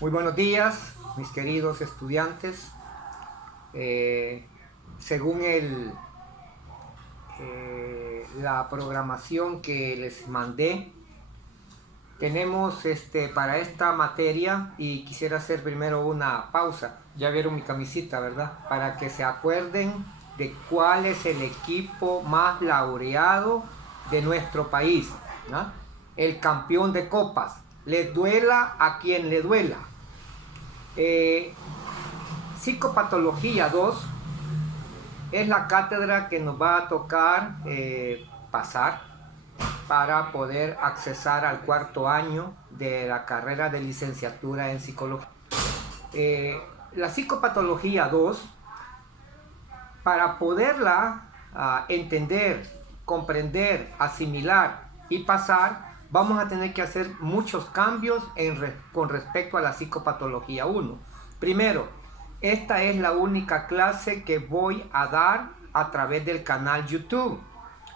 Muy buenos días, mis queridos estudiantes. Según la programación que les mandé, tenemos para esta materia, y quisiera hacer primero una pausa. Ya vieron mi camisita, ¿verdad? Para que se acuerden de cuál es el equipo más laureado de nuestro país, ¿no? El campeón de copas. Le duela a quien le duela. Psicopatología 2 es la cátedra que nos va a tocar pasar para poder accesar al cuarto año de la carrera de licenciatura en psicología. La psicopatología 2, para poderla entender, comprender, asimilar y pasar, vamos a tener que hacer muchos cambios con respecto a la psicopatología 1. Primero, esta es la única clase que voy a dar a través del canal YouTube,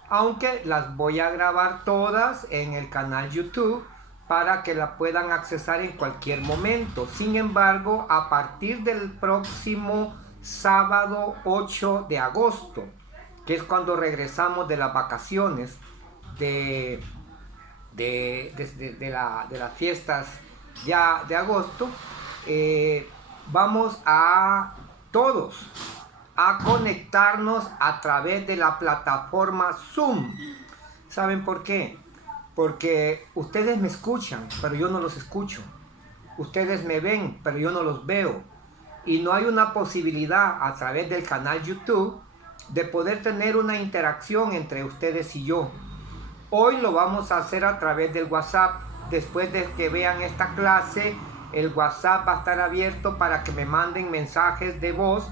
aunque las voy a grabar todas en el canal YouTube para que la puedan accesar en cualquier momento. Sin embargo, a partir del próximo sábado 8 de agosto, que es cuando regresamos de las vacaciones de las fiestas ya de agosto, vamos a todos a conectarnos a través de la plataforma Zoom. ¿Saben por qué? Porque ustedes me escuchan, pero yo no los escucho. Ustedes me ven, pero yo no los veo. Y no hay una posibilidad a través del canal YouTube de poder tener una interacción entre ustedes y yo. Hoy lo vamos a hacer a través del WhatsApp. Después de que vean esta clase, el WhatsApp va a estar abierto para que me manden mensajes de voz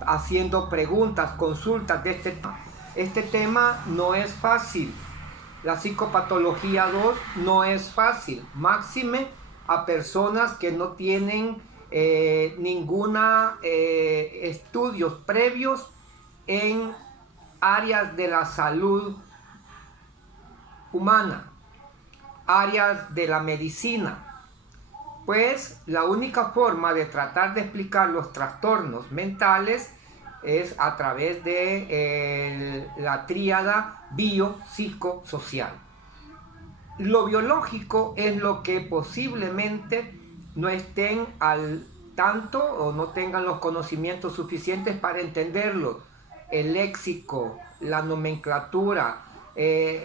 haciendo preguntas, consultas de este tema. Este tema no es fácil. La psicopatología 2 no es fácil. Máxime a personas que no tienen ninguna estudios previos en áreas de la salud humana, áreas de la medicina. Pues la única forma de tratar de explicar los trastornos mentales es a través de la tríada biopsicosocial. Lo biológico es lo que posiblemente no estén al tanto o no tengan los conocimientos suficientes para entenderlo. El léxico, la nomenclatura,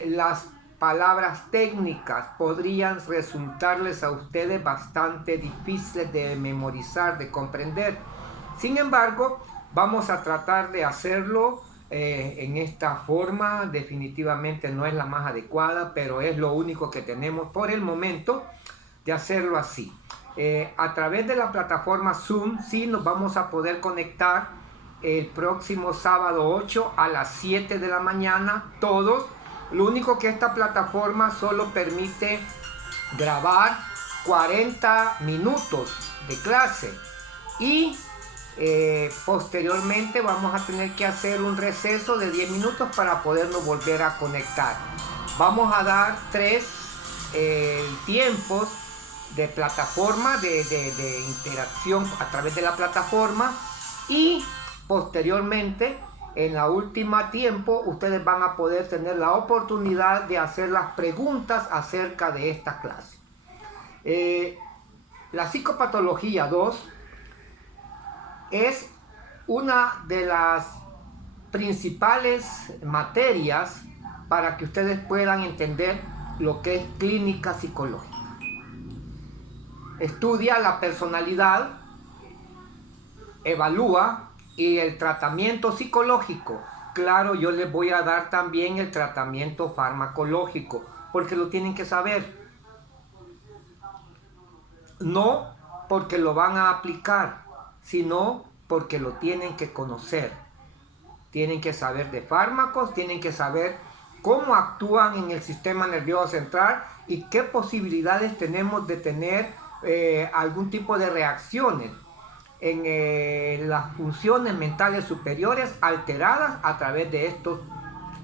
las palabras técnicas podrían resultarles a ustedes bastante difíciles de memorizar, de comprender. Sin embargo, vamos a tratar de hacerlo en esta forma. Definitivamente no es la más adecuada, pero es lo único que tenemos por el momento de hacerlo así. A través de la plataforma Zoom, sí nos vamos a poder conectar el próximo sábado 8 a las 7 de la mañana, todos. Lo único que esta plataforma solo permite grabar 40 minutos de clase y posteriormente vamos a tener que hacer un receso de 10 minutos para podernos volver a conectar. Vamos a dar 3 tiempos de plataforma, de interacción a través de la plataforma, y posteriormente en la última tiempo ustedes van a poder tener la oportunidad de hacer las preguntas acerca de esta clase. La psicopatología 2 es una de las principales materias para que ustedes puedan entender lo que es clínica psicológica. Estudia la personalidad, evalúa y el tratamiento psicológico. Claro, yo les voy a dar también el tratamiento farmacológico, porque lo tienen que saber. No porque lo van a aplicar, sino porque lo tienen que conocer. Tienen que saber de fármacos, tienen que saber cómo actúan en el sistema nervioso central y qué posibilidades tenemos de tener algún tipo de reacciones en las funciones mentales superiores alteradas a través de estos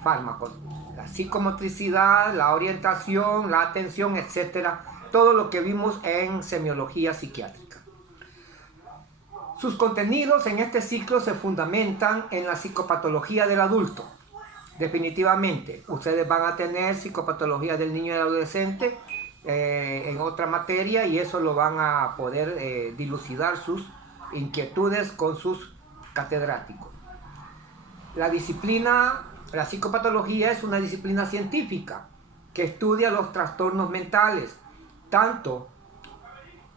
fármacos. La psicomotricidad, la orientación, la atención, etcétera. Todo lo que vimos en semiología psiquiátrica. Sus contenidos en este ciclo se fundamentan en la psicopatología del adulto. Definitivamente, ustedes van a tener psicopatología del niño y del adolescente en otra materia, y eso lo van a poder dilucidar sus inquietudes con sus catedráticos. La psicopatología es una disciplina científica que estudia los trastornos mentales, tanto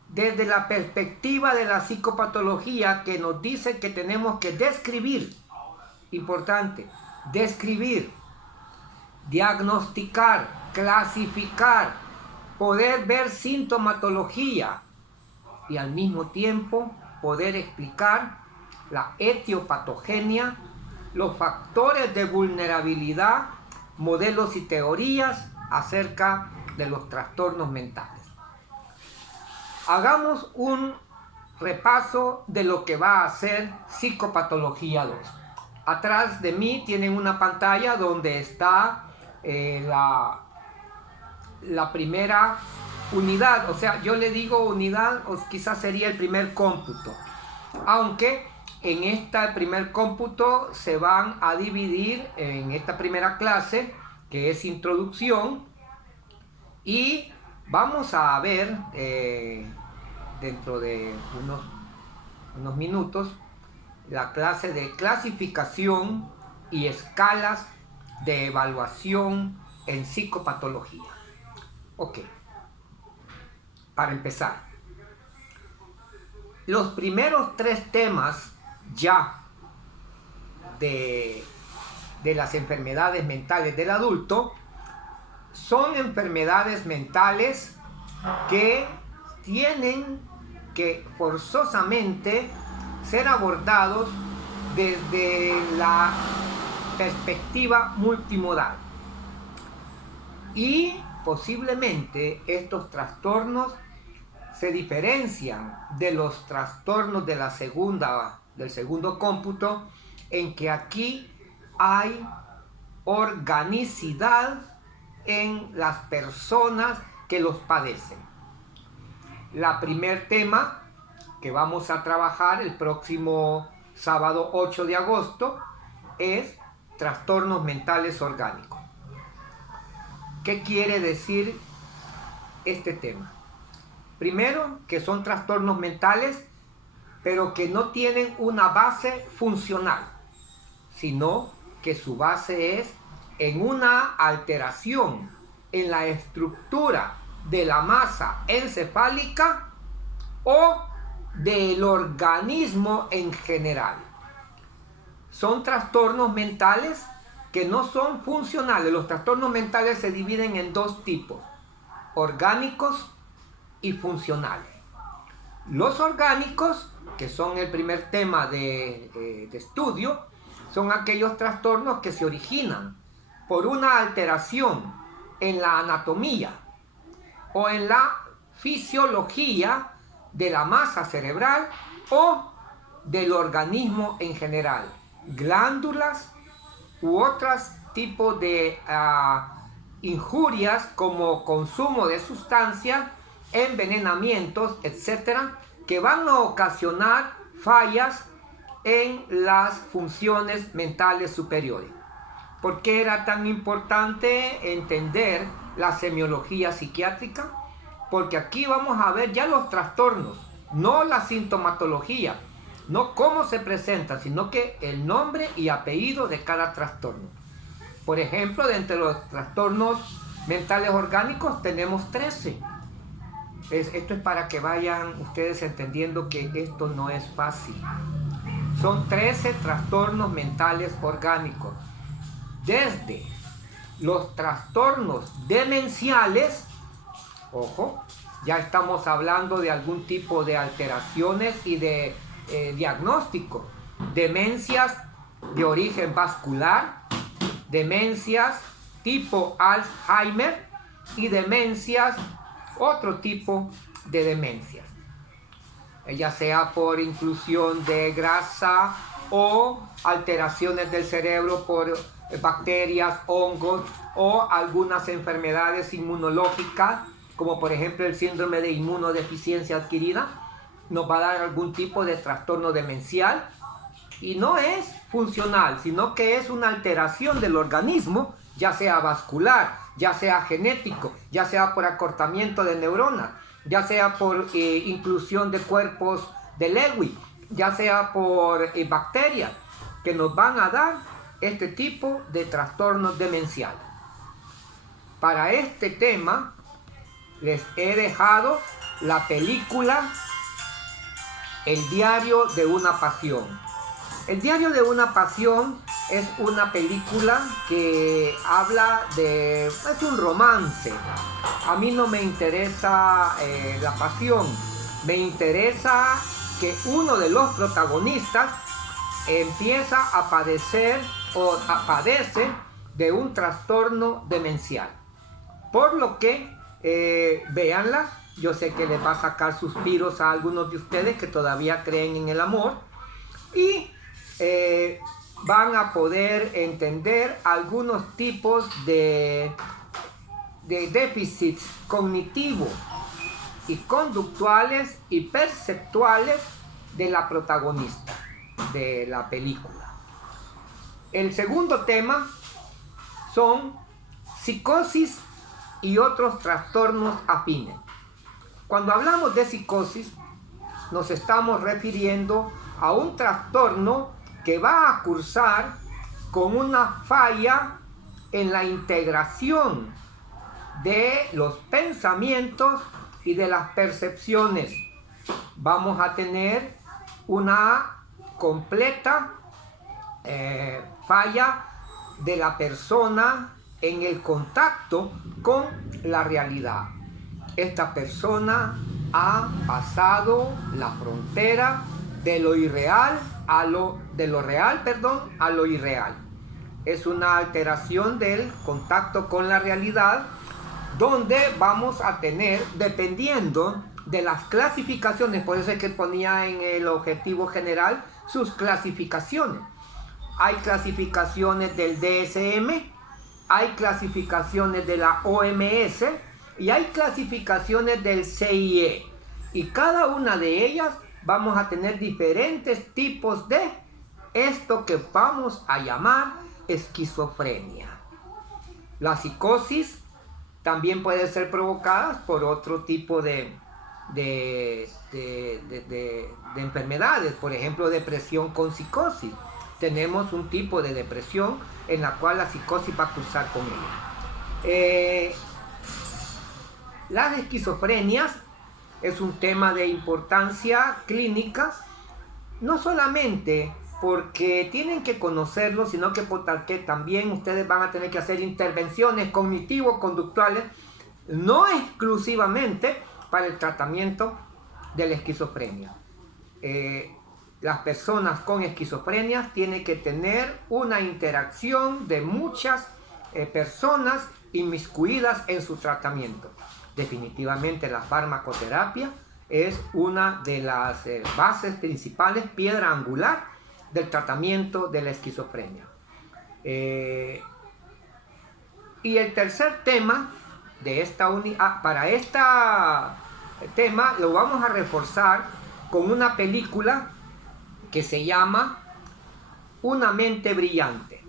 desde la perspectiva de la psicopatología, que nos dice que tenemos que describir, importante, describir, diagnosticar, clasificar, poder ver sintomatología y al mismo tiempo poder explicar la etiopatogenia, los factores de vulnerabilidad, modelos y teorías acerca de los trastornos mentales. Hagamos un repaso de lo que va a ser Psicopatología 2. Atrás de mí tienen una pantalla donde está la primera unidad, o sea, yo le digo unidad, o quizás sería el primer cómputo, aunque en este primer cómputo se van a dividir en esta primera clase, que es introducción, y vamos a ver dentro de unos minutos la clase de clasificación y escalas de evaluación en psicopatología. Ok, para empezar, los primeros 3 temas ya de las enfermedades mentales del adulto son enfermedades mentales que tienen que forzosamente ser abordados desde la perspectiva multimodal. Y posiblemente estos trastornos se diferencian de los trastornos de del segundo cómputo, en que aquí hay organicidad en las personas que los padecen. La primer tema que vamos a trabajar el próximo sábado 8 de agosto es trastornos mentales orgánicos. ¿Qué quiere decir este tema? Primero, que son trastornos mentales, pero que no tienen una base funcional, sino que su base es en una alteración en la estructura de la masa encefálica o del organismo en general. Son trastornos mentales que no son funcionales. Los trastornos mentales se dividen en 2 tipos: orgánicos y funcionales. Los orgánicos, que son el primer tema de estudio, son aquellos trastornos que se originan por una alteración en la anatomía o en la fisiología de la masa cerebral o del organismo en general, glándulas u otros tipos de injurias como consumo de sustancias, envenenamientos, etcétera, que van a ocasionar fallas en las funciones mentales superiores. ¿Por qué era tan importante entender la semiología psiquiátrica? Porque aquí vamos a ver ya los trastornos, no la sintomatología, no cómo se presentan, sino que el nombre y apellido de cada trastorno. Por ejemplo, de entre los trastornos mentales orgánicos tenemos 13. Esto es para que vayan ustedes entendiendo que esto no es fácil. Son 13 trastornos mentales orgánicos. Desde los trastornos demenciales, ojo, ya estamos hablando de algún tipo de alteraciones y de diagnóstico. Demencias de origen vascular, demencias tipo Alzheimer y demencias, otro tipo de demencias, ya sea por inclusión de grasa o alteraciones del cerebro por bacterias, hongos o algunas enfermedades inmunológicas, como por ejemplo el síndrome de inmunodeficiencia adquirida, nos va a dar algún tipo de trastorno demencial y no es funcional, sino que es una alteración del organismo, ya sea vascular, ya sea genético, ya sea por acortamiento de neuronas, ya sea por inclusión de cuerpos de Lewy, ya sea por bacterias, que nos van a dar este tipo de trastornos demenciales. Para este tema les he dejado la película El diario de una pasión. El diario de una pasión es una película que habla de... es un romance. A mí no me interesa la pasión. Me interesa que uno de los protagonistas empieza a padecer o padece de un trastorno demencial. Por lo que véanla. Yo sé que les va a sacar suspiros a algunos de ustedes que todavía creen en el amor y van a poder entender algunos tipos de déficits cognitivos y conductuales y perceptuales de la protagonista de la película. El segundo tema son psicosis y otros trastornos afines. Cuando hablamos de psicosis, nos estamos refiriendo a un trastorno que va a cursar con una falla en la integración de los pensamientos y de las percepciones. Vamos a tener una completa falla de la persona en el contacto con la realidad. Esta persona ha pasado la frontera de lo irreal a lo irreal. Es una alteración del contacto con la realidad donde vamos a tener, dependiendo de las clasificaciones, por eso es que ponía en el objetivo general sus clasificaciones. Hay clasificaciones del DSM, hay clasificaciones de la OMS y hay clasificaciones del CIE. Y cada una de ellas vamos a tener diferentes tipos de esto que vamos a llamar esquizofrenia. La psicosis también puede ser provocada por otro tipo de enfermedades, por ejemplo depresión con psicosis. Tenemos un tipo de depresión en la cual la psicosis va a cursar con ella. Las esquizofrenias es un tema de importancia clínica, no solamente porque tienen que conocerlo, sino que porque también ustedes van a tener que hacer intervenciones cognitivo-conductuales, no exclusivamente para el tratamiento de la esquizofrenia. Las personas con esquizofrenia tienen que tener una interacción de muchas personas inmiscuidas en su tratamiento. Definitivamente la farmacoterapia es una de las bases principales, piedra angular del tratamiento de la esquizofrenia. Y el tercer tema de para este tema lo vamos a reforzar con una película que se llama Una mente brillante.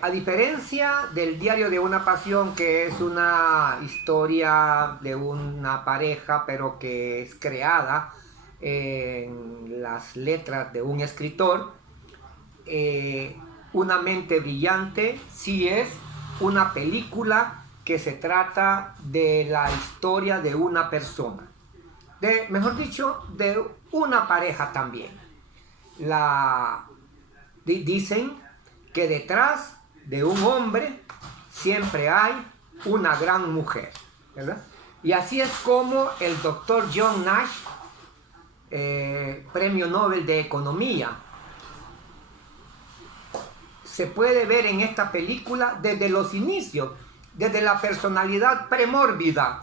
A diferencia del diario de una pasión, que es una historia de una pareja, pero que es creada en las letras de un escritor, Una mente brillante sí es una película que se trata de la historia de una persona, mejor dicho, de una pareja también. Dicen que detrás de un hombre siempre hay una gran mujer, ¿verdad? Y así es como el doctor John Nash, premio Nobel de Economía, se puede ver en esta película desde los inicios, desde la personalidad premórbida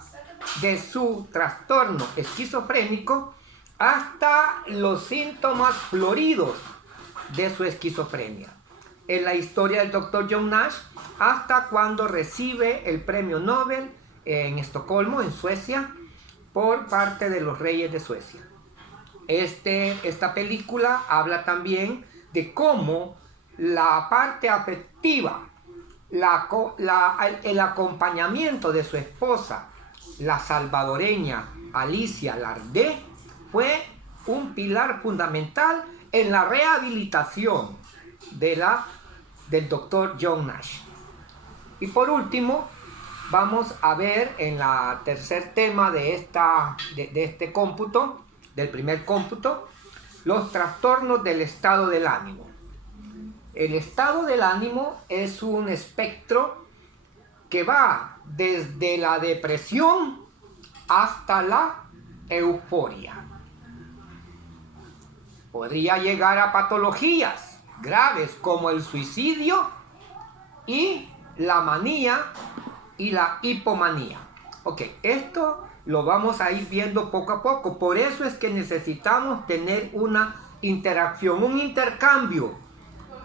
de su trastorno esquizofrénico hasta los síntomas floridos de su esquizofrenia. En la historia del Dr. John Nash, hasta cuando recibe el premio Nobel en Estocolmo, en Suecia, por parte de los reyes de Suecia. Esta película habla también de cómo la parte afectiva, el acompañamiento de su esposa, la salvadoreña Alicia Lardé, fue un pilar fundamental en la rehabilitación del doctor John Nash. Y por último, vamos a ver en la tercer tema de este cómputo, del primer cómputo, los trastornos del estado del ánimo. El estado del ánimo es un espectro que va desde la depresión hasta la euforia. Podría llegar a patologías graves como el suicidio y la manía y la hipomanía. Ok, esto lo vamos a ir viendo poco a poco. Por eso es que necesitamos tener una interacción, un intercambio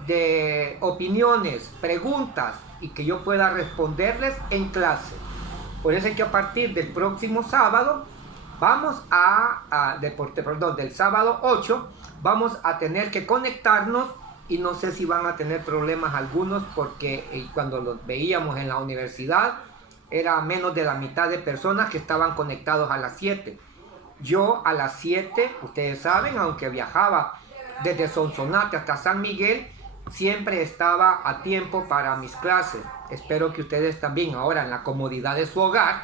de opiniones, preguntas y que yo pueda responderles en clase. Por eso es que a partir del próximo sábado vamos del sábado 8 vamos a tener que conectarnos, y no sé si van a tener problemas algunos porque cuando los veíamos en la universidad era menos de la mitad de personas que estaban conectados a las 7. Yo a las 7, ustedes saben, aunque viajaba desde Sonsonate hasta San Miguel, siempre estaba a tiempo para mis clases. Espero que ustedes también ahora en la comodidad de su hogar,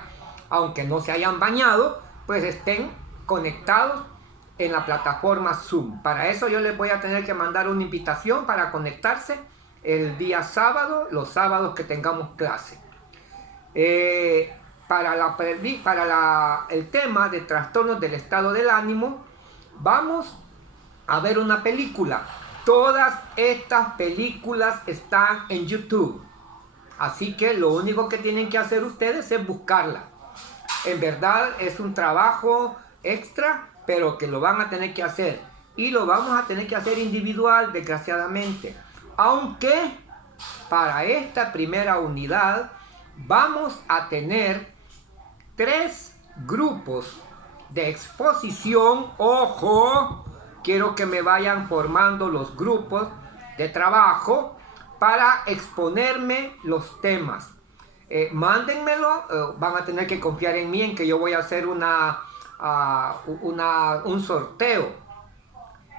aunque no se hayan bañado, pues estén conectados en la plataforma Zoom. Para eso yo les voy a tener que mandar una invitación para conectarse el día sábado, los sábados que tengamos clase. Para el tema de trastornos del estado del ánimo, vamos a ver una película. Todas estas películas están en YouTube. Así que lo único que tienen que hacer ustedes es buscarla. En verdad es un trabajo extra, pero que lo van a tener que hacer. Y lo vamos a tener que hacer individual, desgraciadamente. Aunque para esta primera unidad vamos a tener 3 grupos de exposición. ¡Ojo! Quiero que me vayan formando los grupos de trabajo para exponerme los temas. Mándenmelo, van a tener que confiar en mí, en que yo voy a hacer un sorteo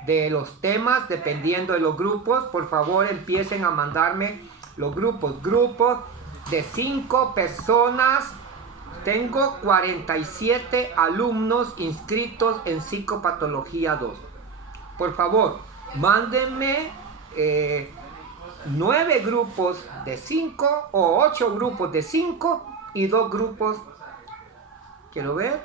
de los temas dependiendo de los grupos. Por favor, empiecen a mandarme los grupos de 5 personas. Tengo 47 alumnos inscritos en Psicopatología 2. Por favor, mándenme 9 grupos de 5 o 8 grupos de 5 y 2 grupos, quiero ver,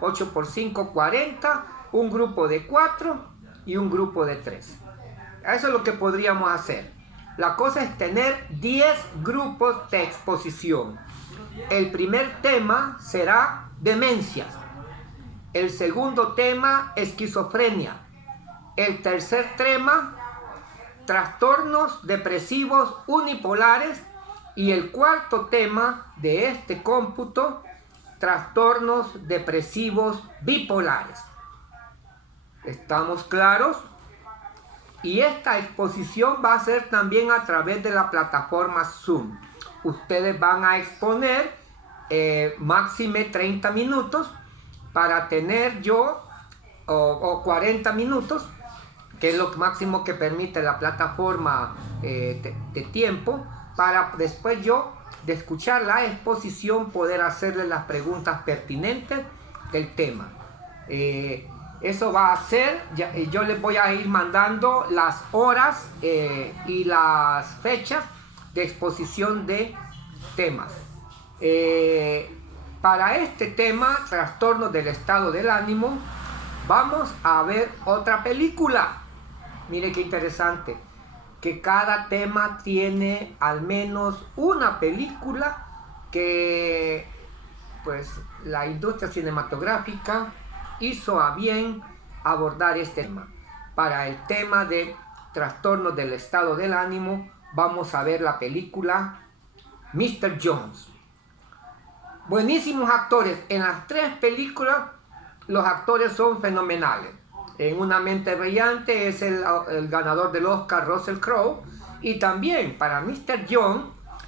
8 por 5, 40, un grupo de 4 y un grupo de 3. Eso es lo que podríamos hacer. La cosa es tener 10 grupos de exposición. El primer tema será demencias. El segundo tema, esquizofrenia. El tercer tema, trastornos depresivos unipolares. Y el cuarto tema de este cómputo, trastornos depresivos bipolares. ¿Estamos claros? Y esta exposición va a ser también a través de la plataforma Zoom. Ustedes van a exponer máxime 30 minutos para tener yo, o 40 minutos, que es lo máximo que permite la plataforma de tiempo, para después yo, de escuchar la exposición, poder hacerle las preguntas pertinentes del tema. Eso va a ser, yo les voy a ir mandando las horas y las fechas de exposición de temas. Para este tema, trastornos del estado del ánimo, vamos a ver otra película. Mire qué interesante, que cada tema tiene al menos una película que pues la industria cinematográfica hizo a bien abordar este tema. Para el tema de trastornos del estado del ánimo, vamos a ver la película Mr. Jones. Buenísimos actores. En las 3 películas los actores son fenomenales. En Una mente brillante es el ganador del Oscar Russell Crowe, y también para Mr. Jones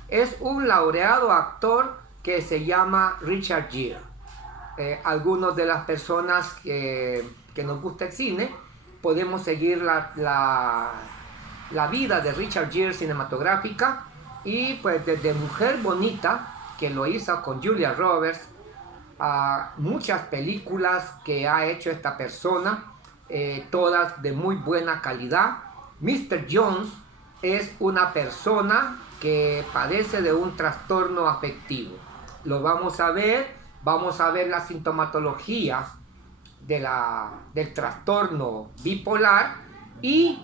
es un laureado actor que se llama Richard Gere. Algunos de las personas que nos gusta el cine podemos seguir la vida de Richard Gere cinematográfica, y pues desde Mujer Bonita, que lo hizo con Julia Roberts, a muchas películas que ha hecho esta persona, todas de muy buena calidad. Mr. Jones es una persona que padece de un trastorno afectivo. Lo vamos a ver la sintomatología del trastorno bipolar, y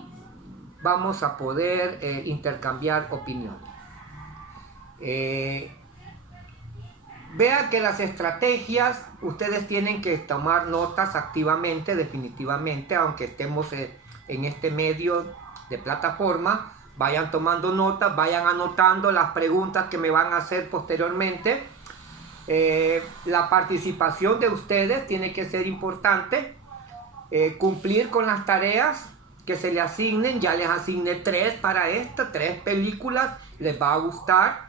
vamos a poder intercambiar opiniones. Vea que las estrategias, ustedes tienen que tomar notas activamente, definitivamente, aunque estemos en este medio de plataforma. Vayan tomando notas, vayan anotando las preguntas que me van a hacer posteriormente. La participación de ustedes tiene que ser importante. Cumplir con las tareas que se le asignen. Ya les asigné 3 para esta, 3 películas, les va a gustar.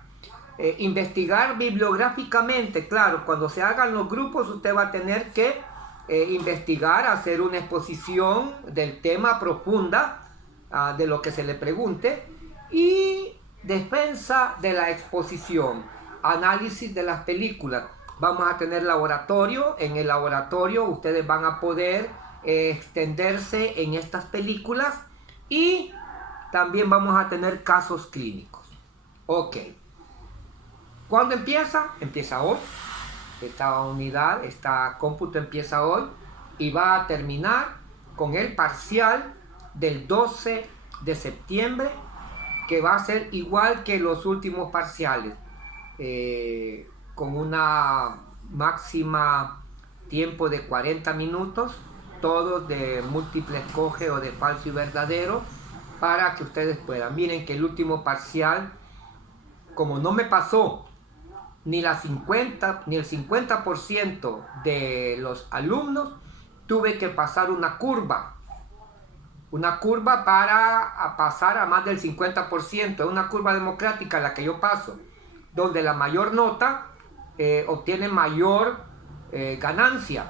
Investigar bibliográficamente, claro, cuando se hagan los grupos usted va a tener que investigar, hacer una exposición del tema profunda, de lo que se le pregunte, y defensa de la exposición, análisis de las películas. Vamos a tener laboratorio. En el laboratorio ustedes van a poder extenderse en estas películas, y también vamos a tener casos clínicos. Ok. ¿Cuándo empieza? Empieza hoy. Esta unidad, esta cómputo empieza hoy y va a terminar con el parcial del 12 de septiembre, que va a ser igual que los últimos parciales, con una máxima tiempo de 40 minutos, todos de múltiple escoge o de falso y verdadero, para que ustedes puedan. Miren que el último parcial, como no me pasó ni el 50% de los alumnos, tuve que pasar una curva para pasar a más del 50%. Es una curva democrática la que yo paso, donde la mayor nota obtiene mayor ganancia,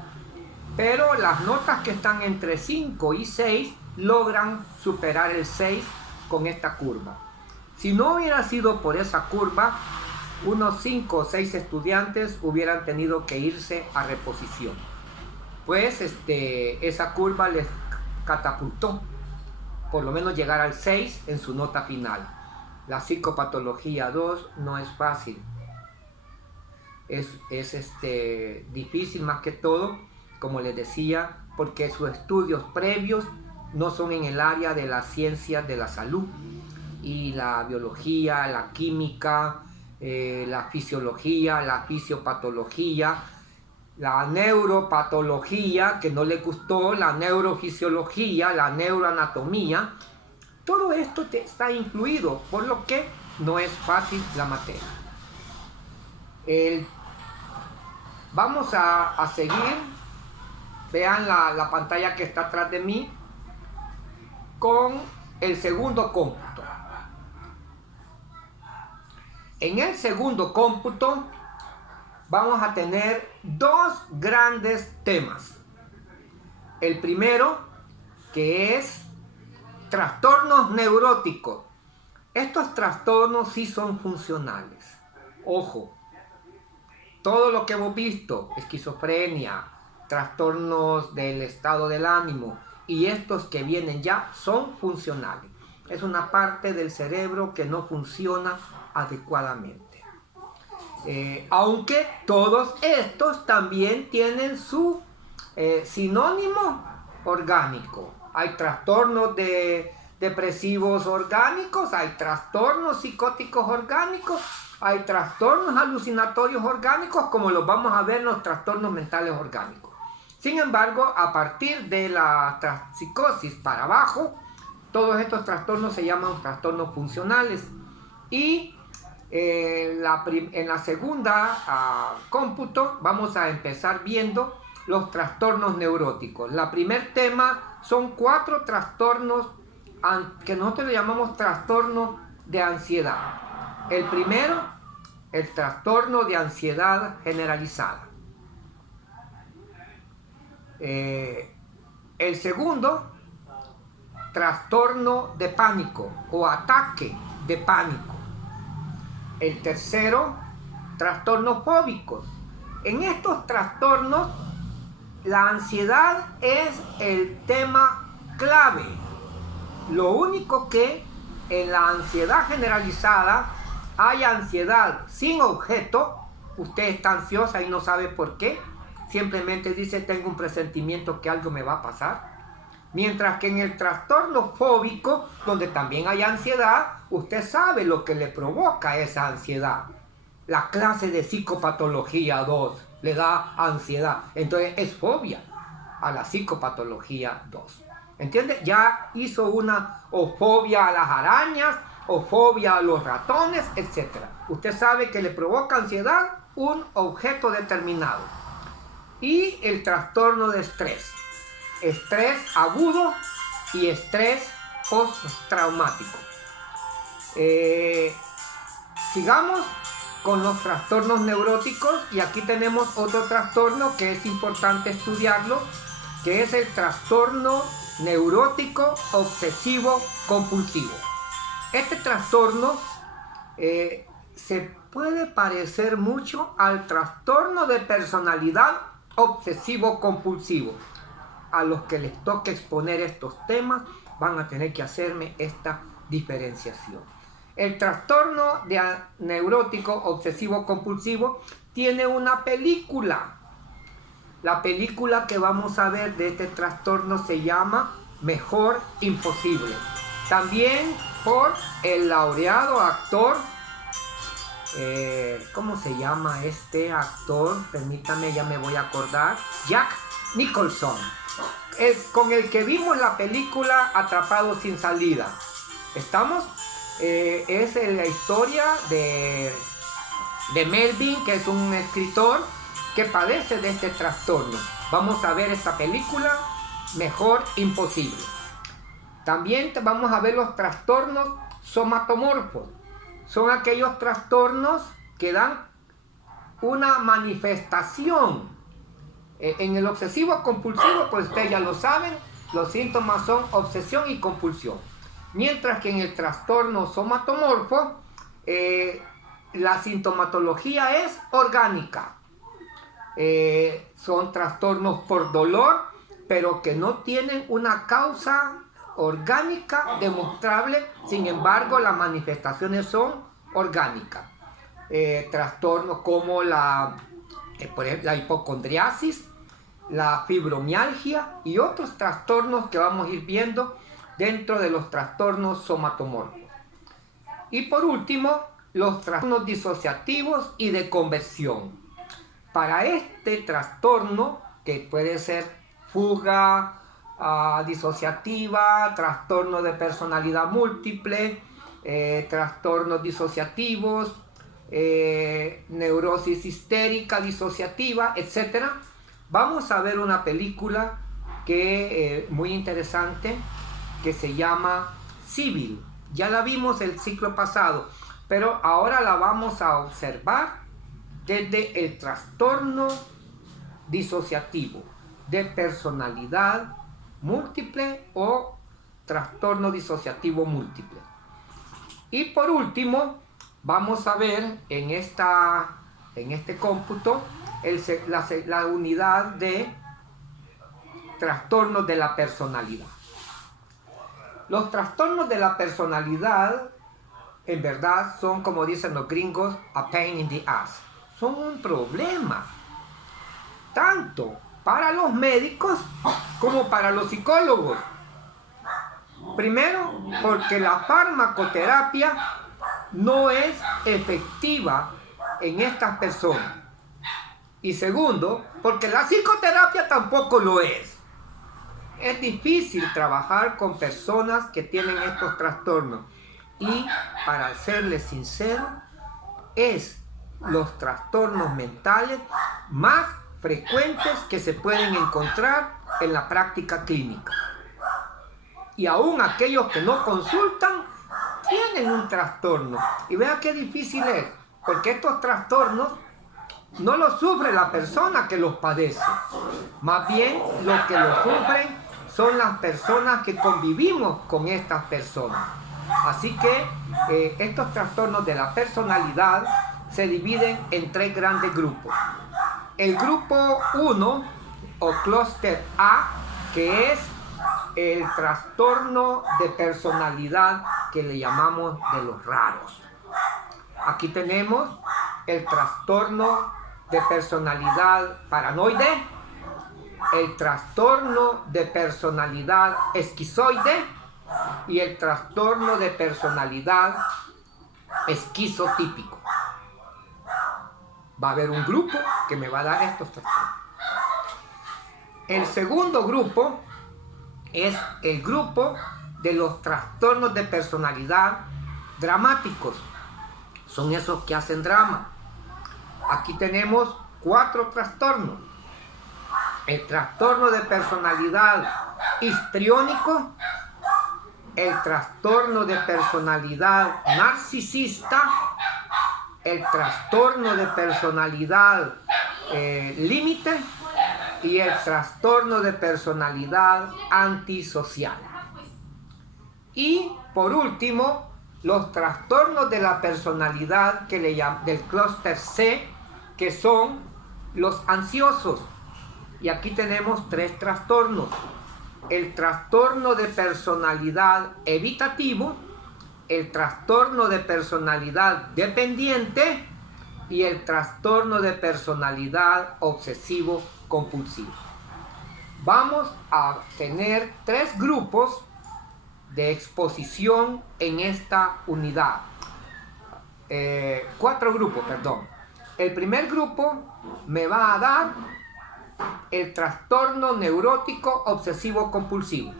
pero las notas que están entre 5 y 6 logran superar el 6 con esta curva. Si no hubiera sido por esa curva, unos 5 o 6 estudiantes hubieran tenido que irse a reposición, pues esa curva les catapultó por lo menos llegar al 6 en su nota final. La psicopatología 2 no es fácil, es difícil, más que todo, como les decía, porque sus estudios previos no son en el área de las ciencias de la salud, y la biología, la química, la fisiología, la fisiopatología, la neuropatología, que no le gustó, la neurofisiología, la neuroanatomía. Todo esto está incluido, por lo que no es fácil la materia. Vamos a seguir. Vean la pantalla que está atrás de mí con el segundo cómputo. En el segundo cómputo vamos a tener 2 grandes temas. El primero, que es trastornos neuróticos. Estos trastornos sí son funcionales. Ojo, todo lo que hemos visto, esquizofrenia, trastornos del estado del ánimo, y estos que vienen ya son funcionales. Es una parte del cerebro que no funciona adecuadamente. Aunque todos estos también tienen su sinónimo orgánico. Hay trastornos depresivos orgánicos, hay trastornos psicóticos orgánicos, hay trastornos alucinatorios orgánicos, como los vamos a ver en los trastornos mentales orgánicos. Sin embargo, a partir de la psicosis para abajo, todos estos trastornos se llaman trastornos funcionales. Y en la segunda cómputo vamos a empezar viendo los trastornos neuróticos. El primer tema son 4 trastornos que nosotros le llamamos trastornos de ansiedad. El primero, el trastorno de ansiedad generalizada. El segundo, trastorno de pánico o ataque de pánico. El tercero, trastornos fóbicos. En estos trastornos, la ansiedad es el tema clave. Lo único que en la ansiedad generalizada hay ansiedad sin objeto. Usted está ansiosa y no sabe por qué. Simplemente dice, tengo un presentimiento que algo me va a pasar. Mientras que en el trastorno fóbico, donde también hay ansiedad, usted sabe lo que le provoca esa ansiedad. La clase de psicopatología 2 le da ansiedad. Entonces es fobia a la psicopatología 2. ¿Entiende? Ya hizo una o fobia a las arañas, o fobia a los ratones, etc. Usted sabe que le provoca ansiedad un objeto determinado. Y el trastorno de estrés. Estrés agudo y estrés postraumático. Sigamos con los trastornos neuróticos, y aquí tenemos otro trastorno que es importante estudiarlo, que es el trastorno neurótico obsesivo compulsivo. Este trastorno se puede parecer mucho al trastorno de personalidad obsesivo compulsivo. A los que les toque exponer estos temas van a tener que hacerme esta diferenciación. El trastorno neurótico obsesivo compulsivo tiene una película. La película que vamos a ver de este trastorno se llama Mejor Imposible. También por el laureado actor, ¿cómo se llama este actor? Permítame, ya me voy a acordar. Jack Nicholson. Con el que vimos la película Atrapados sin salida. ¿Estamos? Es la historia de Melvin, que es un escritor que padece de este trastorno. Vamos a ver esta película, Mejor Imposible. También vamos a ver los trastornos somatomorfos. Son aquellos trastornos que dan una manifestación. En el obsesivo compulsivo, pues ustedes ya lo saben, los síntomas son obsesión y compulsión. Mientras que en el trastorno somatomorfo, la sintomatología es orgánica. Son trastornos por dolor, pero que no tienen una causa orgánica demostrable. Sin embargo, las manifestaciones son orgánicas. Trastornos como por ejemplo, la hipocondriasis, la fibromialgia y otros trastornos que vamos a ir viendo dentro de los trastornos somatomorfos. Y por último, los trastornos disociativos y de conversión. Para este trastorno, que puede ser fuga disociativa, trastorno de personalidad múltiple, trastornos disociativos, neurosis histérica, disociativa, etc. Vamos a ver una película que muy interesante, que se llama Civil. Ya la vimos el ciclo pasado, pero ahora la vamos a observar desde el trastorno disociativo de personalidad múltiple o trastorno disociativo múltiple. Y por último, vamos a ver en este cómputo la unidad de trastornos de la personalidad. Los trastornos de la personalidad, en verdad, son, como dicen los gringos, a pain in the ass. Son un problema, tanto para los médicos como para los psicólogos. Primero, porque la farmacoterapia no es efectiva en estas personas. Y segundo, porque la psicoterapia tampoco lo es. Es difícil trabajar con personas que tienen estos trastornos. Y, para serles sincero, es los trastornos mentales más frecuentes que se pueden encontrar en la práctica clínica. Y aún aquellos que no consultan tienen un trastorno. Y vea qué difícil es, porque estos trastornos no los sufre la persona que los padece. Más bien, los que los sufren son las personas que convivimos con estas personas. Así que estos trastornos de la personalidad se dividen en 3 grandes grupos. El grupo 1 o clúster A, que es el trastorno de personalidad que le llamamos de los raros. Aquí tenemos el trastorno de personalidad paranoide, el trastorno de personalidad esquizoide y el trastorno de personalidad esquizotípico. Va a haber un grupo que me va a dar estos trastornos. El segundo grupo es el grupo de los trastornos de personalidad dramáticos. Son esos que hacen drama. Aquí tenemos 4 trastornos. El trastorno de personalidad histriónico, el trastorno de personalidad narcisista, el trastorno de personalidad límite y el trastorno de personalidad antisocial. Y por último, los trastornos de la personalidad que le llaman del clúster C, que son los ansiosos. Y aquí tenemos 3 trastornos. El trastorno de personalidad evitativo, el trastorno de personalidad dependiente y el trastorno de personalidad obsesivo compulsivo. Vamos a tener 3 grupos de exposición en esta unidad. 4 grupos, perdón. El primer grupo me va a dar el trastorno neurótico obsesivo compulsivo.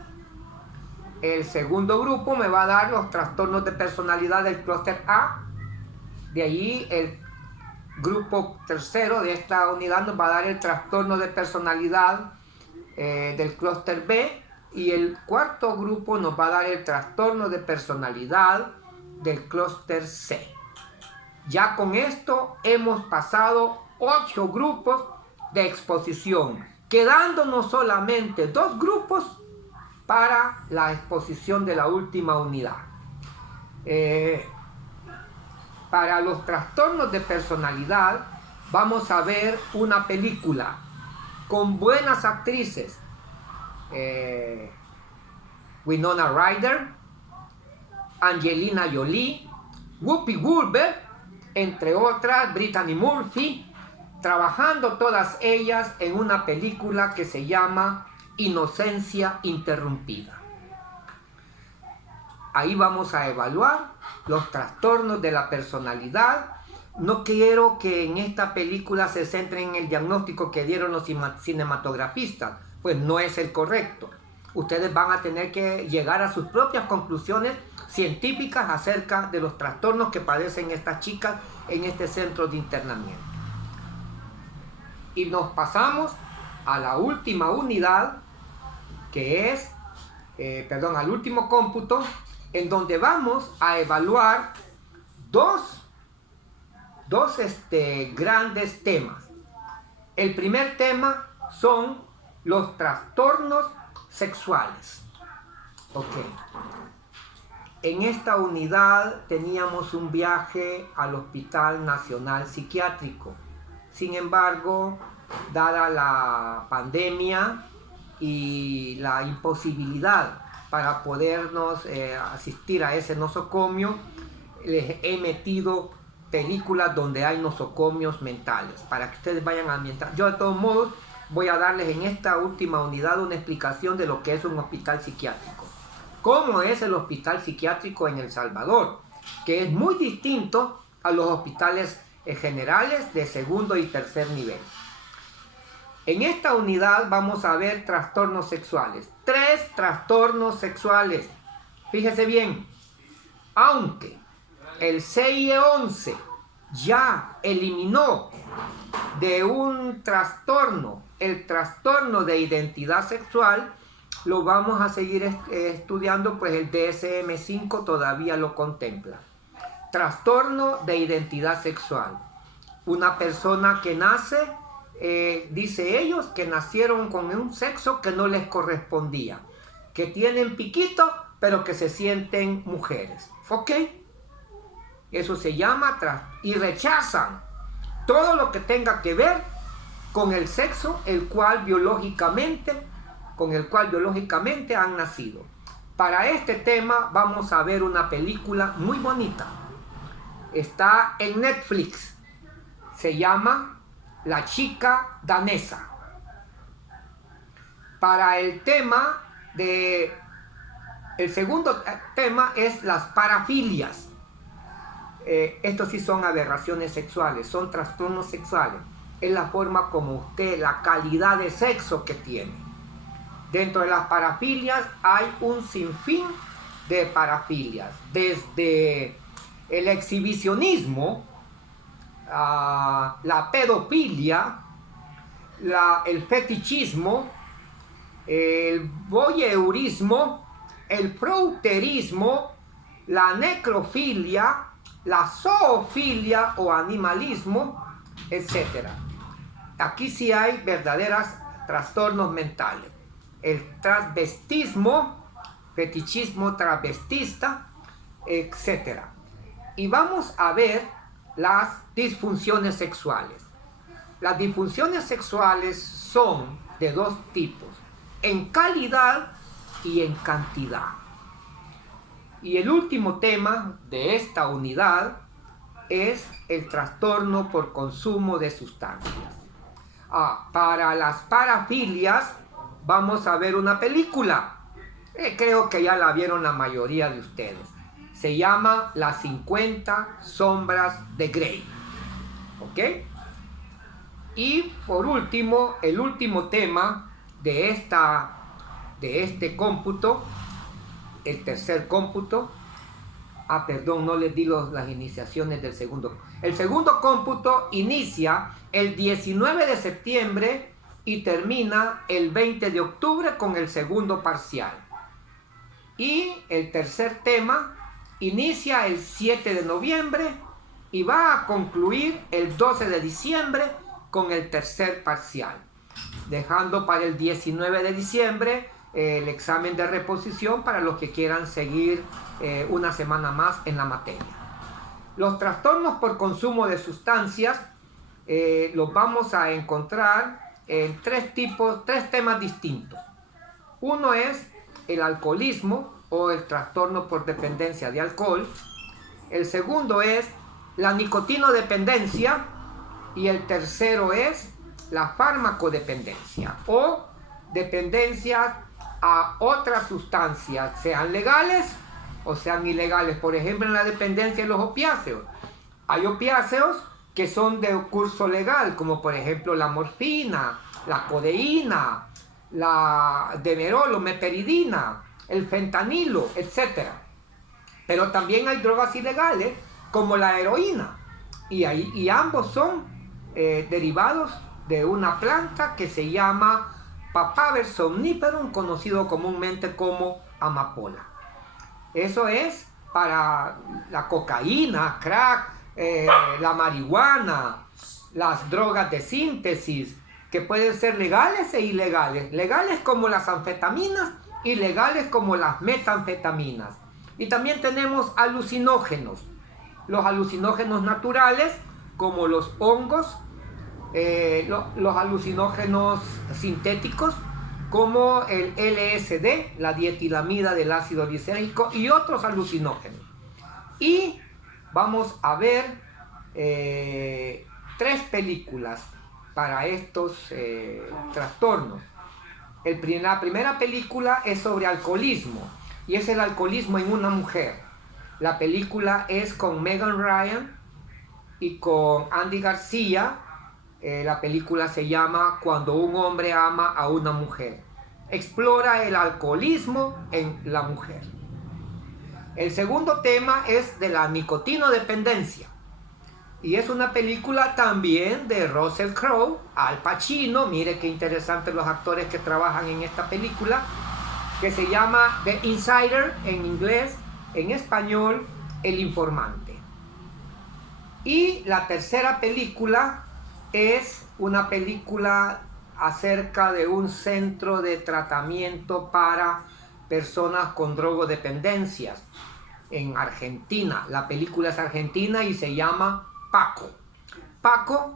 El segundo grupo me va a dar los trastornos de personalidad del clúster A. De allí el grupo tercero de esta unidad nos va a dar el trastorno de personalidad del clúster B. Y el cuarto grupo nos va a dar el trastorno de personalidad del clúster C. Ya con esto hemos pasado 8 grupos de exposición, quedándonos solamente 2 grupos para la exposición de la última unidad. Para los trastornos de personalidad vamos a ver una película con buenas actrices. Winona Ryder, Angelina Jolie, Whoopi Goldberg, entre otras, Brittany Murphy, trabajando todas ellas en una película que se llama Inocencia Interrumpida. Ahí vamos a evaluar los trastornos de la personalidad. No quiero que en esta película se centren en el diagnóstico que dieron los cinematografistas, pues no es el correcto. Ustedes van a tener que llegar a sus propias conclusiones científicas acerca de los trastornos que padecen estas chicas en este centro de internamiento. Y nos pasamos a la última unidad, que es, al último cómputo, en donde vamos a evaluar dos grandes temas. El primer tema son los trastornos sexuales. Ok. En esta unidad teníamos un viaje al Hospital Nacional Psiquiátrico. Sin embargo, dada la pandemia y la imposibilidad para podernos asistir a ese nosocomio, les he metido películas donde hay nosocomios mentales, para que ustedes vayan ambientando. Yo de todos modos voy a darles en esta última unidad una explicación de lo que es un hospital psiquiátrico. Cómo es el hospital psiquiátrico en El Salvador, que es muy distinto a los hospitales generales de segundo y tercer nivel. En esta unidad vamos a ver trastornos sexuales. 3 trastornos sexuales. Fíjese bien, aunque el CIE-11 ya eliminó de un trastorno, el trastorno de identidad sexual, lo vamos a seguir estudiando, pues el DSM-5 todavía lo contempla. Trastorno de identidad sexual. Una persona que nace, dice ellos, que nacieron con un sexo que no les correspondía, que tienen piquito, pero que se sienten mujeres. ¿Ok? Eso se llama y rechazan todo lo que tenga que ver con el sexo con el cual biológicamente han nacido. Para este tema vamos a ver una película muy bonita. Está en Netflix. Se llama La chica danesa. Para el tema el segundo tema es las parafilias. Estos sí son aberraciones sexuales, son trastornos sexuales. Es la forma como usted, la calidad de sexo que tiene. Dentro de las parafilias hay un sinfín de parafilias, desde el exhibicionismo, la pedofilia, el fetichismo, el voyeurismo, el frouterismo, la necrofilia, la zoofilia o animalismo, etc. Aquí sí hay verdaderos trastornos mentales. El transvestismo, fetichismo transvestista, etc. Y vamos a ver las disfunciones sexuales. Las disfunciones sexuales son de dos tipos, en calidad y en cantidad. Y el último tema de esta unidad es el trastorno por consumo de sustancias. Para las parafilias vamos a ver una película. Creo que ya la vieron la mayoría de ustedes. Se llama Las 50 sombras de Grey. ¿Ok? Y por último, el último tema de este cómputo, el tercer cómputo. Perdón, no les digo las iniciaciones del segundo. El segundo cómputo inicia el 19 de septiembre y termina el 20 de octubre con el segundo parcial. Y el tercer tema inicia el 7 de noviembre y va a concluir el 12 de diciembre con el tercer parcial, dejando para el 19 de diciembre el examen de reposición para los que quieran seguir una semana más en la materia. Los trastornos por consumo de sustancias los vamos a encontrar en tres temas distintos. Uno es el alcoholismo o el trastorno por dependencia de alcohol. El segundo es la nicotinodependencia y el tercero es la farmacodependencia o dependencia a otras sustancias, sean legales o sean ilegales. Por ejemplo, en la dependencia de los opiáceos. Hay opiáceos que son de curso legal, como por ejemplo la morfina, la codeína, la demerol o meperidina, el fentanilo, etc. Pero también hay drogas ilegales, como la heroína. Y ambos son derivados de una planta que se llama Papaver somniferum, conocido comúnmente como amapola. Eso es para la cocaína, crack, la marihuana, las drogas de síntesis, que pueden ser legales e ilegales. Legales como las anfetaminas, ilegales como las metanfetaminas. Y también tenemos alucinógenos. Los alucinógenos naturales, como los hongos, los alucinógenos sintéticos, como el LSD, la dietilamida del ácido lisérgico y otros alucinógenos. Y vamos a ver 3 películas para estos trastornos. La primera película es sobre alcoholismo y es el alcoholismo en una mujer. La película es con Megan Ryan y con Andy García. La película se llama Cuando un hombre ama a una mujer. Explora el alcoholismo en la mujer. El segundo tema es de la nicotinodependencia. Y es una película también de Russell Crowe, Al Pacino, mire qué interesantes los actores que trabajan en esta película, que se llama The Insider en inglés, en español, El Informante. Y la tercera película es una película acerca de un centro de tratamiento para personas con drogodependencias en Argentina. La película es argentina y se llama Paco. Paco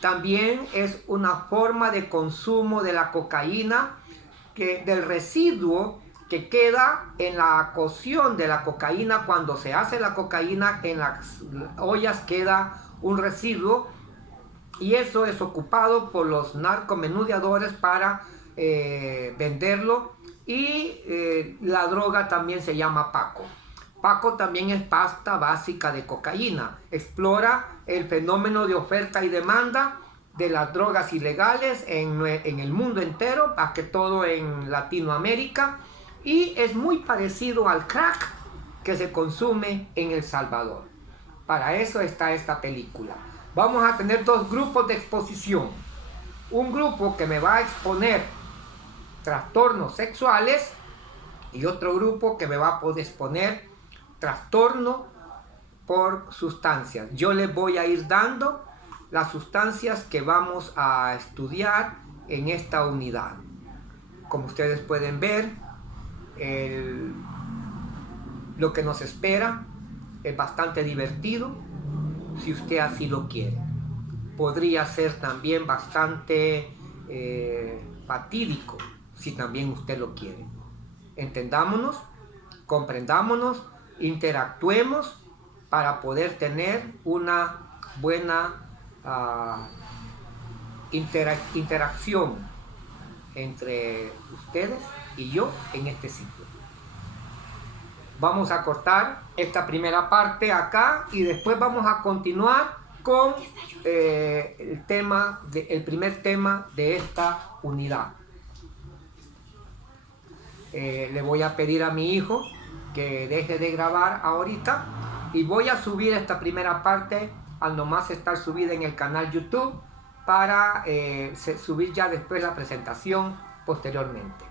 también es una forma de consumo de la cocaína, del residuo que queda en la cocción de la cocaína. Cuando se hace la cocaína, en las ollas queda un residuo, y eso es ocupado por los narcomenudeadores para venderlo, y la droga también se llama Paco. Paco también es pasta básica de cocaína. Explora el fenómeno de oferta y demanda de las drogas ilegales en el mundo entero, más que todo en Latinoamérica, y es muy parecido al crack que se consume en El Salvador. Para eso está esta película. Vamos a tener dos grupos de exposición. Un grupo que me va a exponer trastornos sexuales y otro grupo que me va a poder exponer trastorno por sustancias. Yo les voy a ir dando las sustancias que vamos a estudiar en esta unidad. Como ustedes pueden ver, lo que nos espera es bastante divertido, si usted así lo quiere. Podría ser también bastante fatídico, si también usted lo quiere. Entendámonos, comprendámonos, interactuemos para poder tener una buena interacción entre ustedes y yo en este ciclo. Vamos a cortar esta primera parte acá y después vamos a continuar con el primer tema de esta unidad. Le voy a pedir a mi hijo que deje de grabar ahorita y voy a subir esta primera parte al nomás estar subida en el canal YouTube para subir ya después la presentación posteriormente.